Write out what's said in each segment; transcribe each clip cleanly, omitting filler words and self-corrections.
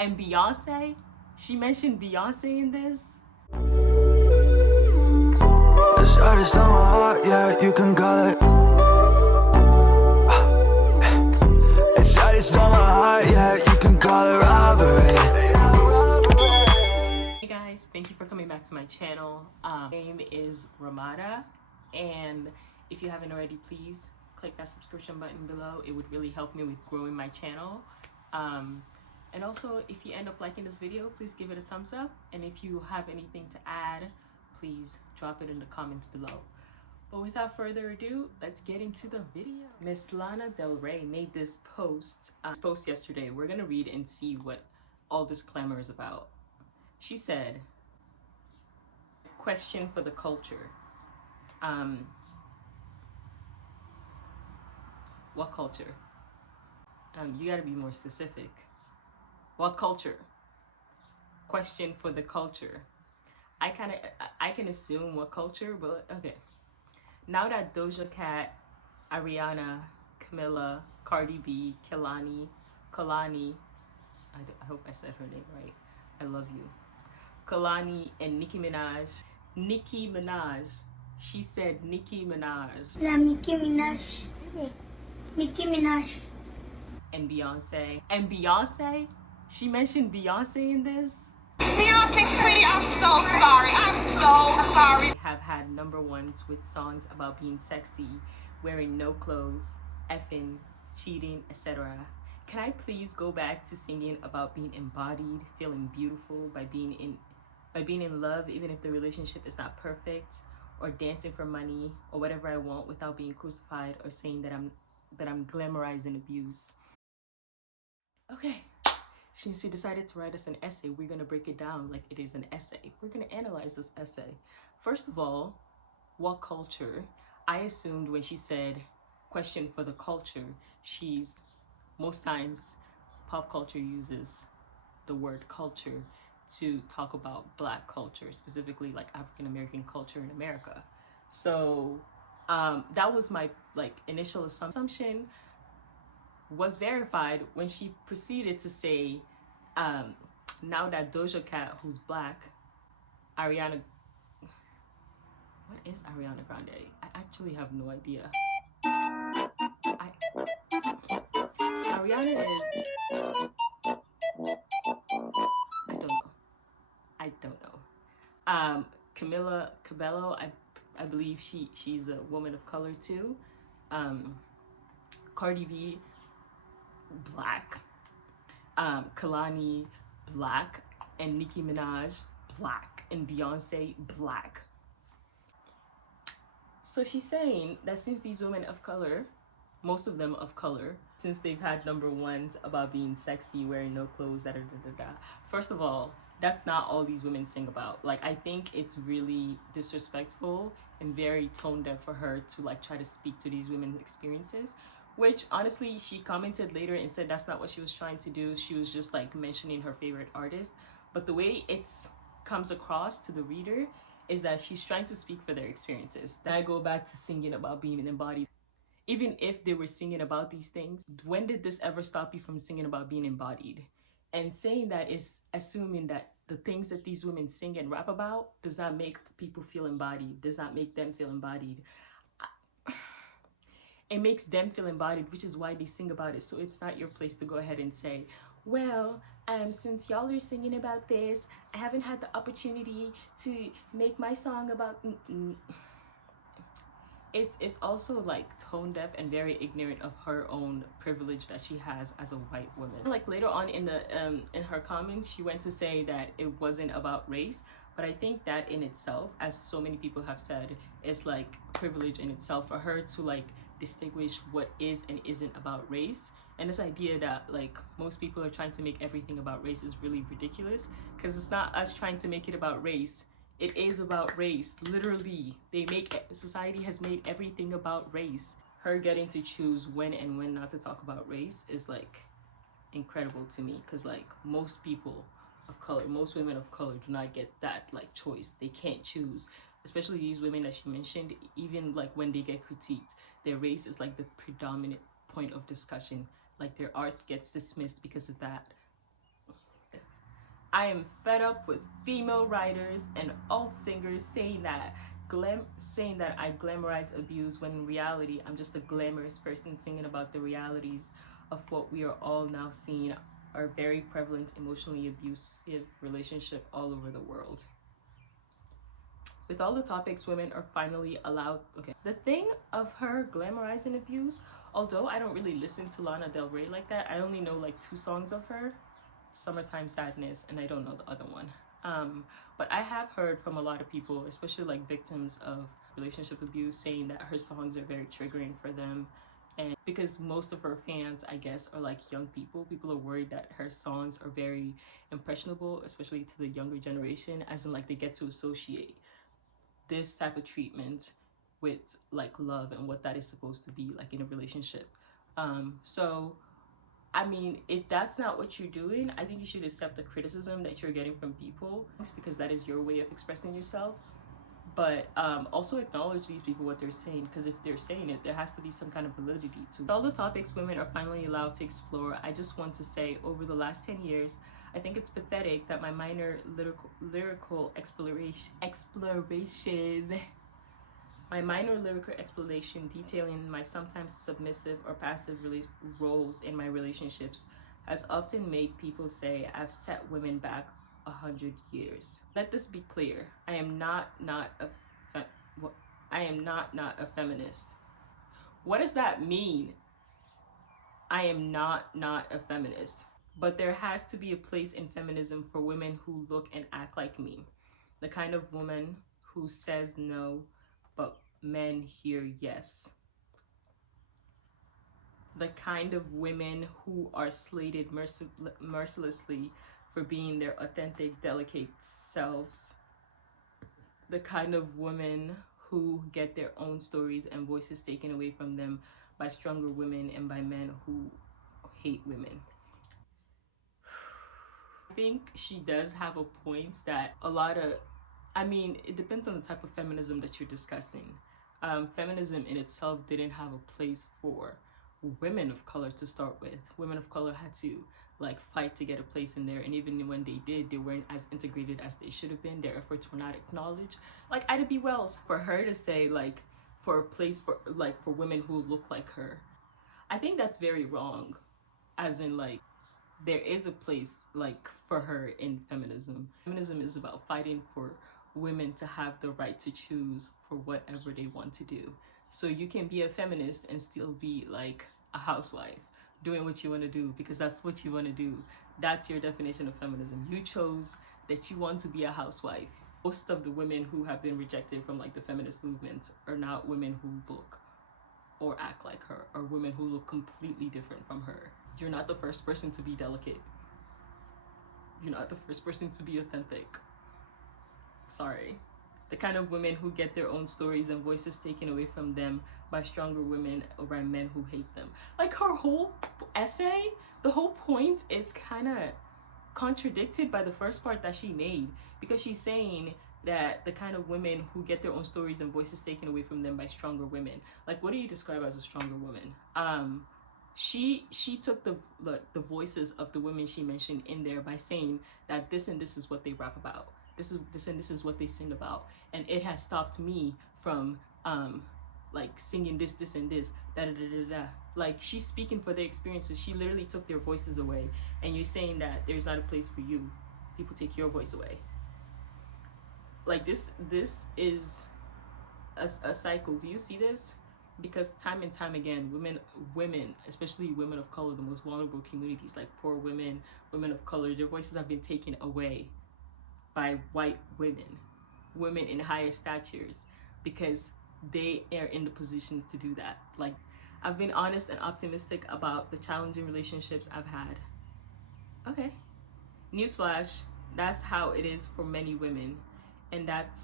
And Beyonce, she mentioned Beyonce in this. It's artist on my heart, yeah, you can call it. It's artist on my heart, yeah, you can call it robbery. Hey guys, thank you for coming back to my channel. My name is Ramata, and if you haven't already, please click that subscription button below. It would really help me with growing my channel. And also, if you end up liking this video, please give it a thumbs up. And if you have anything to add, please drop it in the comments below. But without further ado, let's get into the video. Miss Lana Del Rey made this post yesterday. We're gonna read and see what all this clamor is about. She said, question for the culture. What culture? You gotta be more specific. What culture? Question for the culture. I can assume what culture, but okay. Now that Doja Cat, Ariana, Camilla, Cardi B, Kalani, I hope I said her name right. I love you. Kalani and Nicki Minaj. She said Nicki Minaj. La Nicki Minaj. Nicki Minaj. And Beyonce, she mentioned Beyonce in this. Beyonce, sweetie, I'm so sorry. I'm so sorry. Have had #1s with songs about being sexy, wearing no clothes, effing, cheating, etc. Can I please go back to singing about being embodied, feeling beautiful by being in love, even if the relationship is not perfect, or dancing for money, or whatever I want without being crucified or saying that I'm glamorizing abuse. Okay. Since she decided to write us an essay, we're going to break it down like it is an essay. We're going to analyze this essay. First of all, what culture? I assumed when she said question for the culture, most times pop culture uses the word culture to talk about Black culture, specifically like African American culture in America. So that was my initial assumption. Was verified when she proceeded to say, now that Doja Cat, who's Black, Ariana, what is Ariana Grande? I actually have no idea. Ariana is, I don't know. Camila Cabello, I believe she's a woman of color too. Cardi B, Black. Kalani, Black. And Nicki Minaj, Black. And Beyonce, Black. So she's saying that since these women of color, most of them of color, since they've had #1s about being sexy, wearing no clothes, First of all, that's not all these women sing about. Like, I think it's really disrespectful and very tone deaf for her to try to speak to these women's experiences. Which, honestly, she commented later and said that's not what she was trying to do. She was just mentioning her favorite artist. But the way it comes across to the reader is that she's trying to speak for their experiences. Then I go back to singing about being embodied. Even if they were singing about these things, when did this ever stop you from singing about being embodied? And saying that is assuming that the things that these women sing and rap about does not make people feel embodied, does not make them feel embodied. It makes them feel embodied, which is why they sing about it. So it's not your place to go ahead and say, well, since y'all are singing about this, I haven't had the opportunity to make my song about... It's also tone deaf and very ignorant of her own privilege that she has as a white woman. Later on in her comments, she went to say that it wasn't about race, but I think that in itself, as so many people have said, is privilege in itself for her to distinguish what is and isn't about race. And this idea that most people are trying to make everything about race is really ridiculous, because it's not us trying to make it about race. It is about race. Literally, society has made everything about race. Her getting to choose when and when not to talk about race is incredible to me, because most people of color, most women of color do not get that choice. They can't choose, especially these women that she mentioned. Even when they get critiqued, their race is the predominant point of discussion. Their art gets dismissed because of that. I am fed up with female writers and alt singers saying that I glamorize abuse, when in reality I'm just a glamorous person singing about the realities of what we are all now seeing are very prevalent emotionally abusive relationship all over the world. With all the topics women are finally allowed. Okay, the thing of her glamorizing abuse, although I don't really listen to Lana Del Rey like that, I only know like 2 songs of her, Summertime Sadness, and I don't know the other one. But I have heard from a lot of people, especially like victims of relationship abuse, saying that her songs are very triggering for them. And because most of her fans, I guess, are like young people are worried that her songs are very impressionable, especially to the younger generation, as in like they get to associate this type of treatment with like love and what that is supposed to be like in a relationship. So I mean, if that's not what you're doing, I think you should accept the criticism that you're getting from people, because that is your way of expressing yourself. But also acknowledge these people, what they're saying, because if they're saying it, there has to be some kind of validity to it. With all the topics women are finally allowed to explore, I just want to say, over the last 10 years, I think it's pathetic that my minor lyrical exploration detailing my sometimes submissive or passive roles in my relationships has often made people say I've set women back 100 years. Let this be clear. I am not a feminist. What does that mean? I am not a feminist. But there has to be a place in feminism for women who look and act like me. The kind of woman who says no, but men hear yes. The kind of women who are slated mercilessly for being their authentic, delicate selves. The kind of women who get their own stories and voices taken away from them by stronger women and by men who hate women. I think she does have a point that it depends on the type of feminism that you're discussing. Feminism in itself didn't have a place for women of color to start with. Women of color had to like fight to get a place in there, and even when they did, they weren't as integrated as they should have been. Their efforts were not acknowledged. Like Ida B. Wells, for her to say like for a place for women who look like her, I think that's very wrong. As in like there is a place like for her in feminism. Feminism is about fighting for women to have the right to choose for whatever they want to do. So you can be a feminist and still be like a housewife, doing what you want to do because that's what you want to do. That's your definition of feminism. You chose that you want to be a housewife. Most of the women who have been rejected from like the feminist movement are not women who look or act like her, or women who look completely different from her. You're not the first person to be delicate. You're not the first person to be authentic. Sorry. The kind of women who get their own stories and voices taken away from them by stronger women or by men who hate them. Like her whole essay, the whole point is kind of contradicted by the first part that she made, because she's saying that the kind of women who get their own stories and voices taken away from them by stronger women. Like, what do you describe as a stronger woman? She took the voices of the women she mentioned in there by saying that this and this is what they rap about. This is what they sing about, and it has stopped me from like singing this and this da da da da da. Like, she's speaking for their experiences. She literally took their voices away, and you're saying that there's not a place for you. People take your voice away. Like, this is a cycle. Do you see this? Because time and time again, women, especially women of color, the most vulnerable communities, like poor women, women of color, their voices have been taken away by white women in higher statures, because they are in the positions to do that. Like, I've been honest and optimistic about the challenging relationships I've had. Okay. Newsflash, that's how it is for many women. And that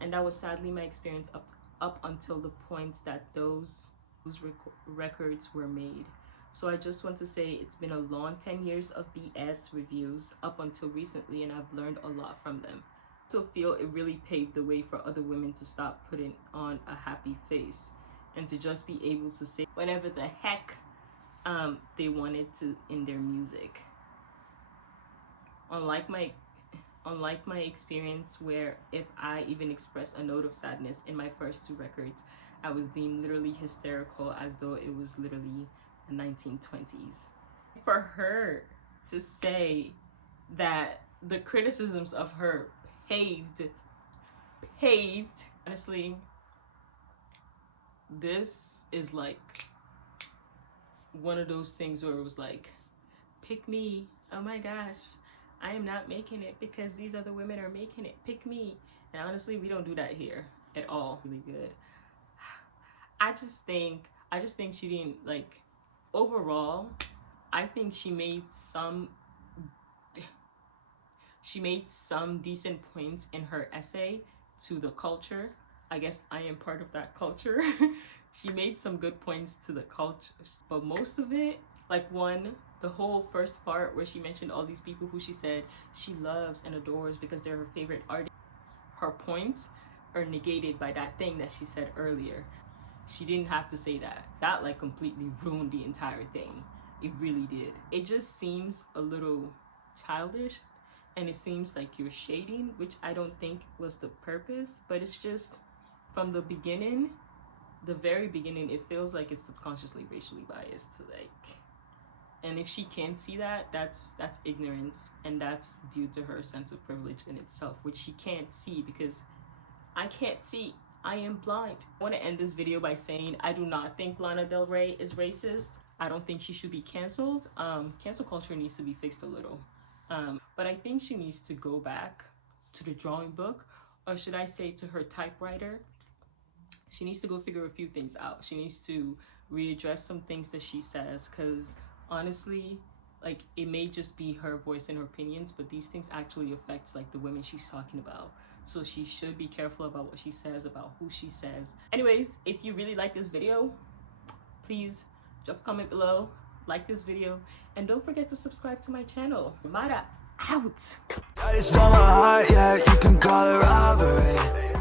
was sadly my experience up until the point that those records were made. So I just want to say it's been a long 10 years of BS reviews up until recently, and I've learned a lot from them. I also feel it really paved the way for other women to stop putting on a happy face and to just be able to say whatever the heck they wanted to in their music. Unlike unlike my experience where if I even expressed a note of sadness in my first 2 records, I was deemed literally hysterical as though it was literally the 1920s. For her to say that the criticisms of her paved, honestly, this is like one of those things where it was like, pick me, oh my gosh, I am not making it because these other women are making it, pick me. And honestly, we don't do that here at all. Really good. I just think she didn't, like, overall, I think she made some decent points in her essay to the culture. I guess I am part of that culture. She made some good points to the culture, but most of it, like the whole first part where she mentioned all these people who she said she loves and adores because they're her favorite artists, her points are negated by that thing that she said earlier. She didn't have to say that. That like completely ruined the entire thing. It really did. It just seems a little childish, and it seems like you're shading, which I don't think was the purpose, but it's just from the beginning, the very beginning, it feels like it's subconsciously racially biased. Like, and if she can't see that, that's ignorance, and that's due to her sense of privilege in itself, which she can't see because I can't see. I am blind. I want to end this video by saying I do not think Lana Del Rey is racist. I don't think she should be canceled. Cancel culture needs to be fixed a little. But I think she needs to go back to the drawing book, or should I say to her typewriter. She needs to go figure a few things out. She needs to readdress some things that she says, because honestly, like, it may just be her voice and her opinions, but these things actually affect like the women she's talking about. So she should be careful about what she says, about who she says. Anyways, if you really like this video, please drop a comment below, like this video, and don't forget to subscribe to my channel. Ramata out. I just stole my heart, yeah, you can call it robbery.